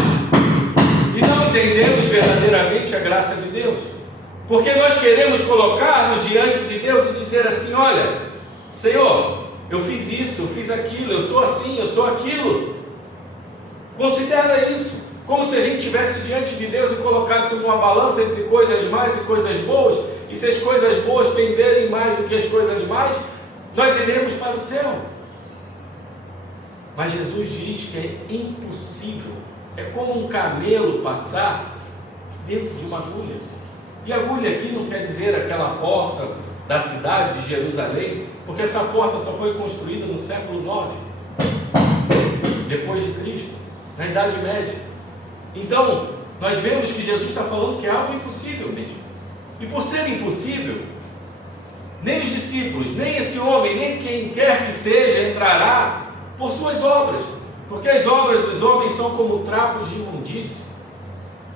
e não entendemos verdadeiramente a graça de Deus, porque nós queremos colocar-nos diante de Deus e dizer assim: olha, Senhor, eu fiz isso, eu fiz aquilo, eu sou assim, eu sou aquilo. Considera isso como se a gente estivesse diante de Deus e colocasse uma balança entre coisas más e coisas boas, e se as coisas boas penderem mais do que as coisas más, nós iremos para o céu. Mas Jesus diz que é impossível, é como um camelo passar dentro de uma agulha. E agulha aqui não quer dizer aquela porta da cidade de Jerusalém, porque essa porta só foi construída no século IX, depois de Cristo, na Idade Média. Então, nós vemos que Jesus está falando que é algo impossível mesmo. E por ser impossível, nem os discípulos, nem esse homem, nem quem quer que seja entrará por suas obras, porque as obras dos homens são como trapos de imundície.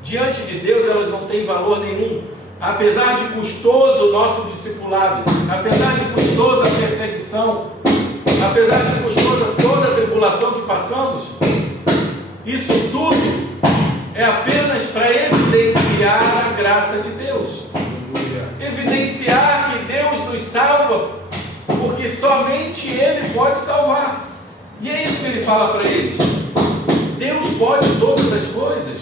Diante de Deus elas não têm valor nenhum. Apesar de custoso o nosso discipulado, apesar de custosa a perseguição, apesar de custosa toda a tribulação que passamos, isso tudo é apenas para evidenciar a graça de Deus, evidenciar que Deus nos salva, porque somente Ele pode salvar. E é isso que Ele fala para eles: Deus pode todas as coisas.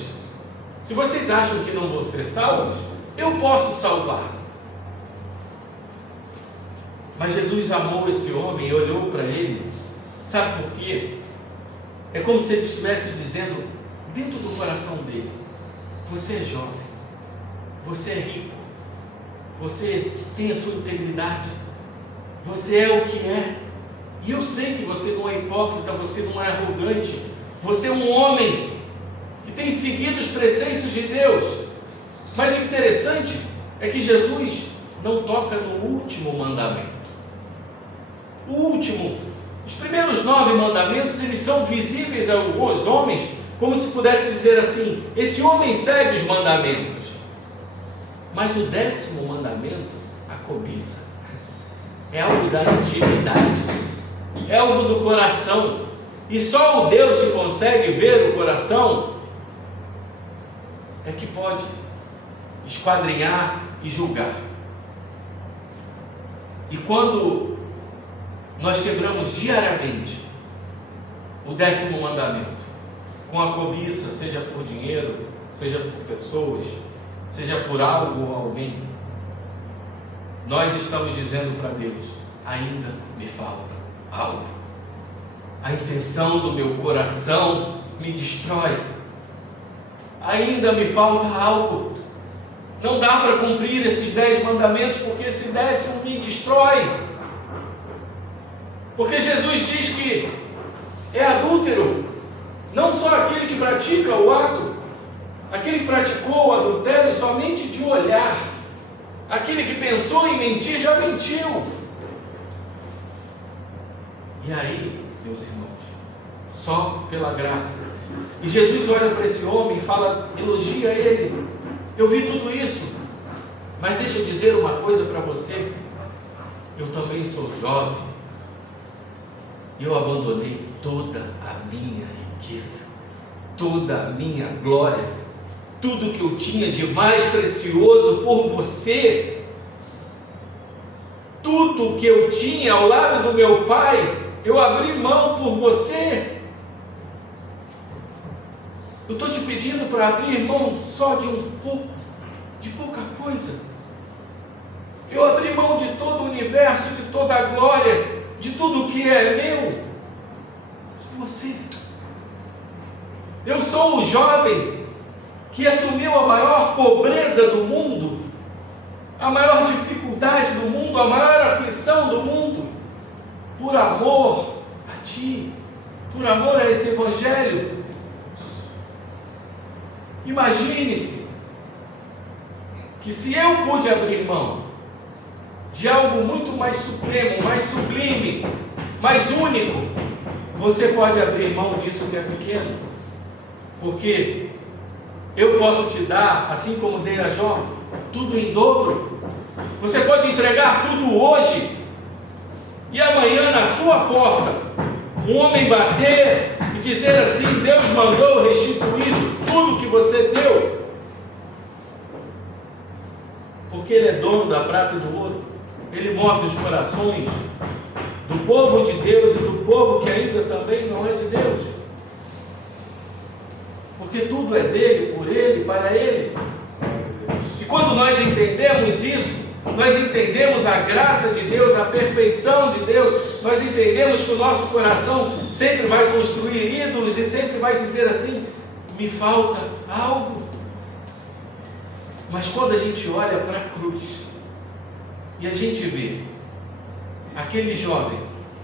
Se vocês acham que não vão ser salvos, eu posso salvar. Mas Jesus amou esse homem e olhou para ele. Sabe por quê? É como se Ele estivesse dizendo dentro do coração dele: você é jovem, você é rico, você tem a sua integridade, você é o que é, e eu sei que você não é hipócrita, você não é arrogante, você é um homem que tem seguido os preceitos de Deus. Mas o interessante é que Jesus não toca no último mandamento. O último, os primeiros 9 mandamentos, eles são visíveis aos homens, como se pudesse dizer assim: esse homem segue os mandamentos. Mas o 10º mandamento, a cobiça, é algo da intimidade, é algo do coração, e só o Deus que consegue ver o coração é que pode esquadrinhar e julgar. E quando nós quebramos diariamente o 10º mandamento, com a cobiça, seja por dinheiro, seja por pessoas, seja por algo ou alguém, nós estamos dizendo para Deus: ainda me falta algo. A intenção do meu coração me destrói. Ainda me falta algo. Não dá para cumprir esses 10 mandamentos, porque esse 10º me destrói. Porque Jesus diz que é adúltero não só aquele que pratica o ato, aquele que praticou o adultério somente de olhar, aquele que pensou em mentir já mentiu. E aí, meus irmãos, só pela graça. E Jesus olha para esse homem e fala, elogia ele: eu vi tudo isso, mas deixa eu dizer uma coisa para você, eu também sou jovem, e eu abandonei toda a minha riqueza, toda a minha glória, tudo que eu tinha de mais precioso por você, tudo que eu tinha ao lado do meu pai, eu abri mão por você. Eu estou te pedindo para abrir mão só de um pouco, de pouca coisa. Eu abri mão de todo o universo, de toda a glória, de tudo que é meu, por você. Eu sou o jovem que assumiu a maior pobreza do mundo, a maior dificuldade do mundo, a maior aflição do mundo, por amor a ti, por amor a esse evangelho. Imagine-se que se eu pude abrir mão de algo muito mais supremo, mais sublime, mais único, você pode abrir mão disso que é pequeno, porque eu posso te dar, assim como dei a Jó, tudo em dobro. Você pode entregar tudo hoje, e amanhã na sua porta um homem bater e dizer assim: Deus mandou restituir tudo que você deu, porque Ele é dono da prata e do ouro. Ele move os corações do povo de Deus e do povo que ainda também não é de Deus, porque tudo é dele, por ele, para ele. E quando nós entendemos isso, nós entendemos a graça de Deus, a perfeição de Deus, nós entendemos que o nosso coração sempre vai construir ídolos e sempre vai dizer assim: me falta algo. Mas quando a gente olha para a cruz e a gente vê aquele jovem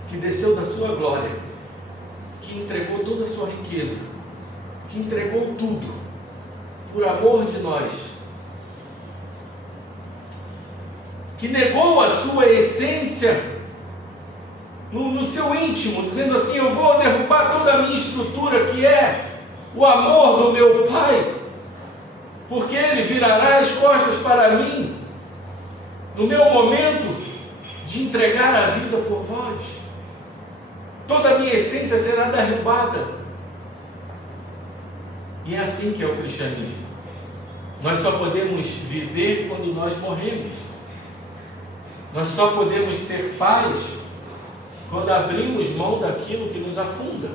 que desceu da sua glória, que entregou toda a sua riqueza, que entregou tudo por amor de nós, que negou a sua essência no seu íntimo, dizendo assim: eu vou derrubar toda a minha estrutura, que é o amor do meu Pai, porque Ele virará as costas para mim no meu momento de entregar a vida por vós. Toda a minha essência será derrubada. E é assim que é o cristianismo. Nós só podemos viver quando nós morremos. Nós só podemos ter paz quando abrimos mão daquilo que nos afunda.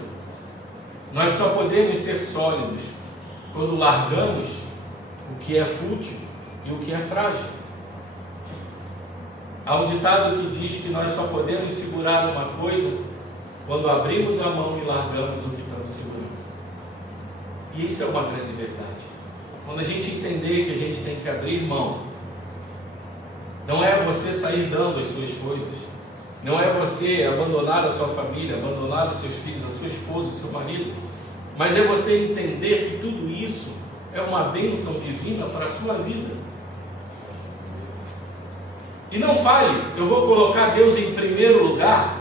Nós só podemos ser sólidos quando largamos o que é fútil e o que é frágil. Há um ditado que diz que nós só podemos segurar uma coisa quando abrimos a mão e largamos o que estamos segurando. E isso é uma grande verdade. Quando a gente entender que a gente tem que abrir mão, não é você sair dando as suas coisas, não é você abandonar a sua família, abandonar os seus filhos, a sua esposa, o seu marido, mas é você entender que tudo isso é uma bênção divina para a sua vida. E não fale: eu vou colocar Deus em primeiro lugar.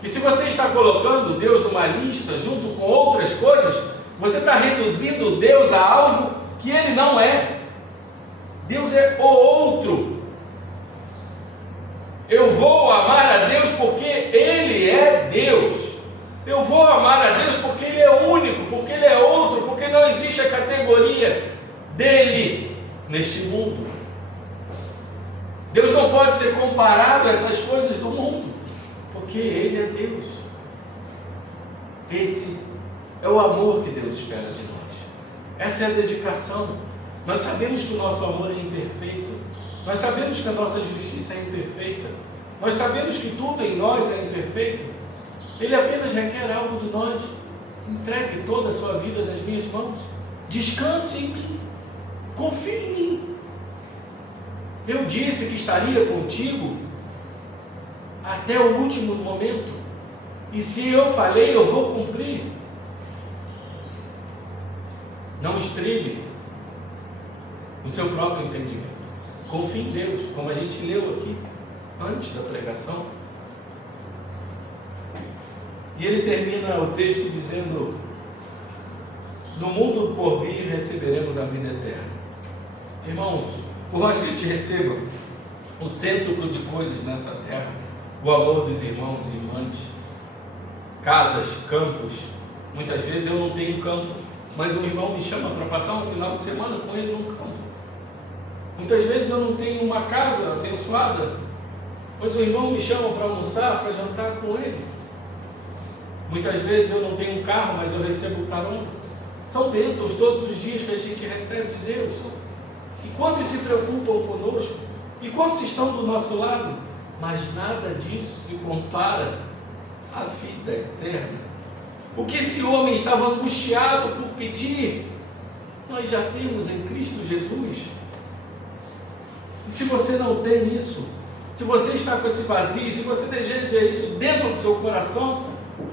Que se você está colocando Deus numa lista junto com outras coisas, você está reduzindo Deus a algo que Ele não é. Deus é o outro. Eu vou amar a Deus porque Ele é Deus. Eu vou amar a Deus porque Ele é único, porque Ele é outro, porque não existe a categoria dele neste mundo. Deus não pode ser comparado a essas coisas do mundo, porque Ele é Deus. Esse é o amor que Deus espera de nós. Essa é a dedicação. Nós sabemos que o nosso amor é imperfeito. Nós sabemos que a nossa justiça é imperfeita. Nós sabemos que tudo em nós é imperfeito. Ele apenas requer algo de nós. Entregue toda a sua vida nas minhas mãos. Descanse em mim. Confie em mim. Eu disse que estaria contigo até o último momento. E se eu falei, eu vou cumprir. Não estribe o seu próprio entendimento. Confie em Deus, como a gente leu aqui antes da pregação. E ele termina o texto dizendo: no mundo por vir receberemos a vida eterna. Irmãos, por mais que a gente receba o cêntuplo de coisas nessa terra, o amor dos irmãos e irmãs, casas, campos, muitas vezes eu não tenho campo, mas o irmão me chama para passar um final de semana com ele no campo. Muitas vezes eu não tenho uma casa abençoada, mas o irmão me chama para almoçar, para jantar com ele. Muitas vezes eu não tenho um carro, mas eu recebo carona. São bênçãos todos os dias que a gente recebe de Deus. E quantos se preocupam conosco? E quantos estão do nosso lado? Mas nada disso se compara à vida eterna. O que esse homem estava angustiado por pedir, nós já temos em Cristo Jesus. E se você não tem isso, se você está com esse vazio, se você deseja isso dentro do seu coração,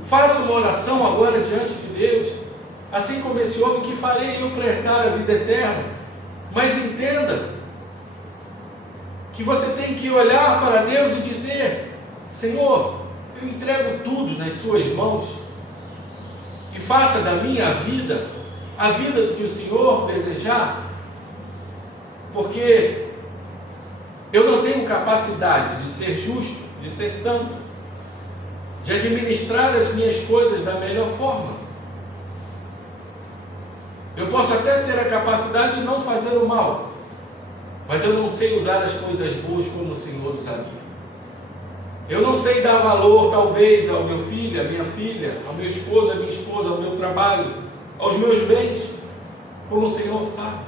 faça uma oração agora diante de Deus, assim como esse homem, que farei eu para herdar a vida eterna. Mas entenda que você tem que olhar para Deus e dizer: Senhor, eu entrego tudo nas suas mãos, e faça da minha vida a vida do que o Senhor desejar, porque eu não tenho capacidade de ser justo, de ser santo, de administrar as minhas coisas da melhor forma. Eu posso até ter a capacidade de não fazer o mal, mas eu não sei usar as coisas boas como o Senhor usaria. Eu não sei dar valor, talvez, ao meu filho, à minha filha, ao meu esposo, à minha esposa, ao meu trabalho, aos meus bens, como o Senhor sabe.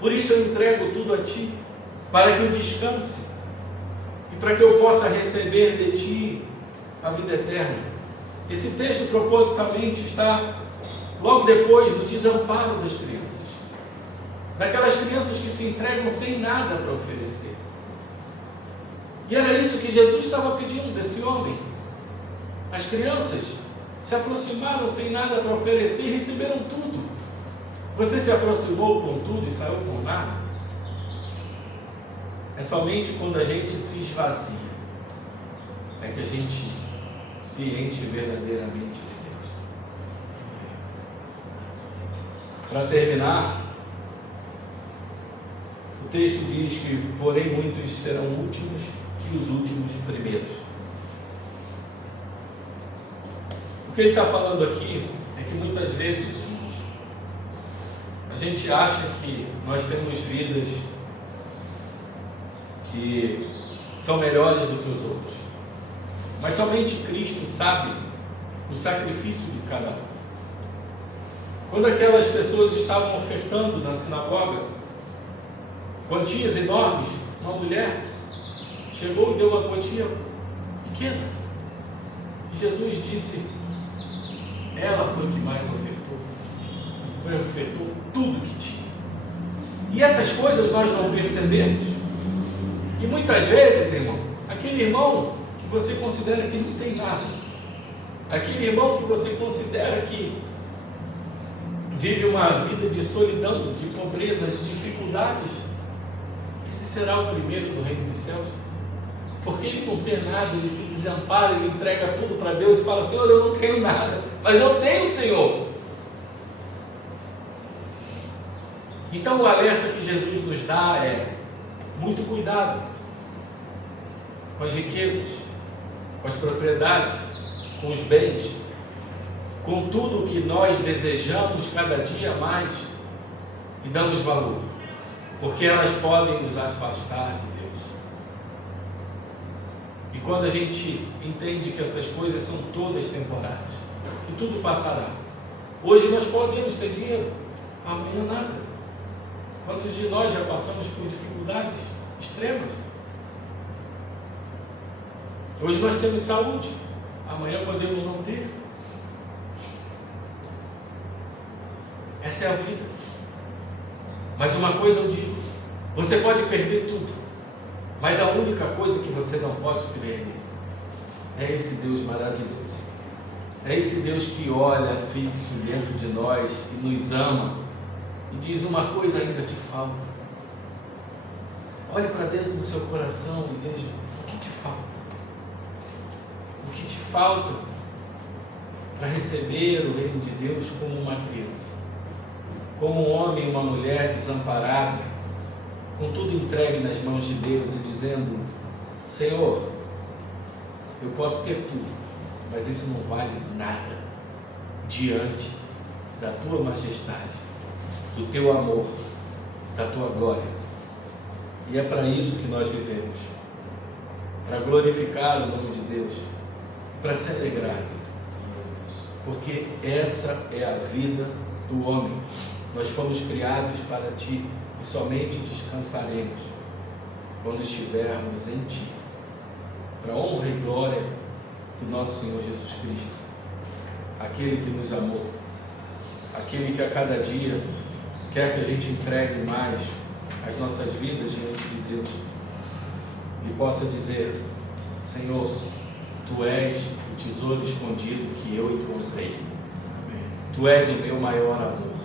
Por isso eu entrego tudo a Ti, para que eu descanse e para que eu possa receber de Ti a vida eterna. Esse texto propositalmente está logo depois do desamparo das crianças, daquelas crianças que se entregam sem nada para oferecer. E era isso que Jesus estava pedindo desse homem. As crianças se aproximaram sem nada para oferecer e receberam tudo. Você se aproximou com tudo e saiu com nada? É somente quando a gente se esvazia é que a gente se enche verdadeiramente de Deus. Para terminar, o texto diz que, porém, muitos serão últimos e os últimos primeiros. O que ele está falando aqui é que muitas vezes, irmãos, a gente acha que nós temos vidas que são melhores do que os outros, mas somente Cristo sabe o sacrifício de cada um. Quando aquelas pessoas estavam ofertando na sinagoga quantias enormes, uma mulher chegou e deu uma quantia pequena, e Jesus disse: ela foi o que mais ofertou, ofertou tudo que tinha. E essas coisas nós não percebemos. E muitas vezes, meu irmão, aquele irmão que você considera que não tem nada, aquele irmão que você considera que vive uma vida de solidão, de pobreza, de dificuldades, esse será o primeiro no reino dos céus. Porque ele não tem nada, ele se desampara, ele entrega tudo para Deus e fala: Senhor, eu não tenho nada, mas eu tenho o Senhor. Então o alerta que Jesus nos dá é: muito cuidado com as riquezas, com as propriedades, com os bens, com tudo o que nós desejamos cada dia mais e damos valor, porque elas podem nos afastar de Deus. E quando a gente entende que essas coisas são todas temporárias, que tudo passará. Hoje nós podemos ter dinheiro, amanhã nada. Quantos de nós já passamos por dificuldades extremas? Hoje nós temos saúde, amanhã podemos não ter. Essa é a vida. Mas uma coisa eu digo: você pode perder tudo, mas a única coisa que você não pode perder é esse Deus maravilhoso. É esse Deus que olha fixo dentro de nós e nos ama e diz: uma coisa ainda te falta. Olhe para dentro do seu coração e veja o que te falta. O que te falta para receber o reino de Deus como uma criança, como um homem e uma mulher desamparada, com tudo entregue nas mãos de Deus e dizendo: Senhor, eu posso ter tudo, mas isso não vale nada diante da tua majestade, do teu amor, da tua glória. E é para isso que nós vivemos, para glorificar o nome de Deus, para se alegrar nele, porque essa é a vida do homem. Nós fomos criados para ti e somente descansaremos quando estivermos em ti, para a honra e glória do nosso Senhor Jesus Cristo, aquele que nos amou, aquele que a cada dia quer que a gente entregue mais as nossas vidas diante de Deus e possa dizer: Senhor, Tu és o tesouro escondido que eu encontrei. Amém. Tu és o meu maior amor.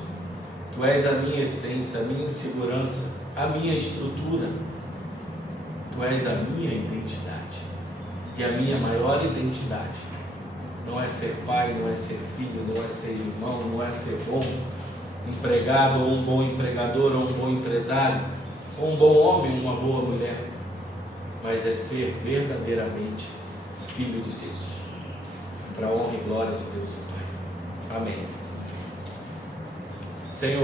Tu és a minha essência, a minha segurança, a minha estrutura. Tu és a minha identidade. E a minha maior identidade não é ser pai, não é ser filho, não é ser irmão, não é ser bom empregado, ou um bom empregador, ou um bom empresário, ou um bom homem, uma boa mulher, mas é ser verdadeiramente filho de Deus, para a honra e glória de Deus o Pai. Amém.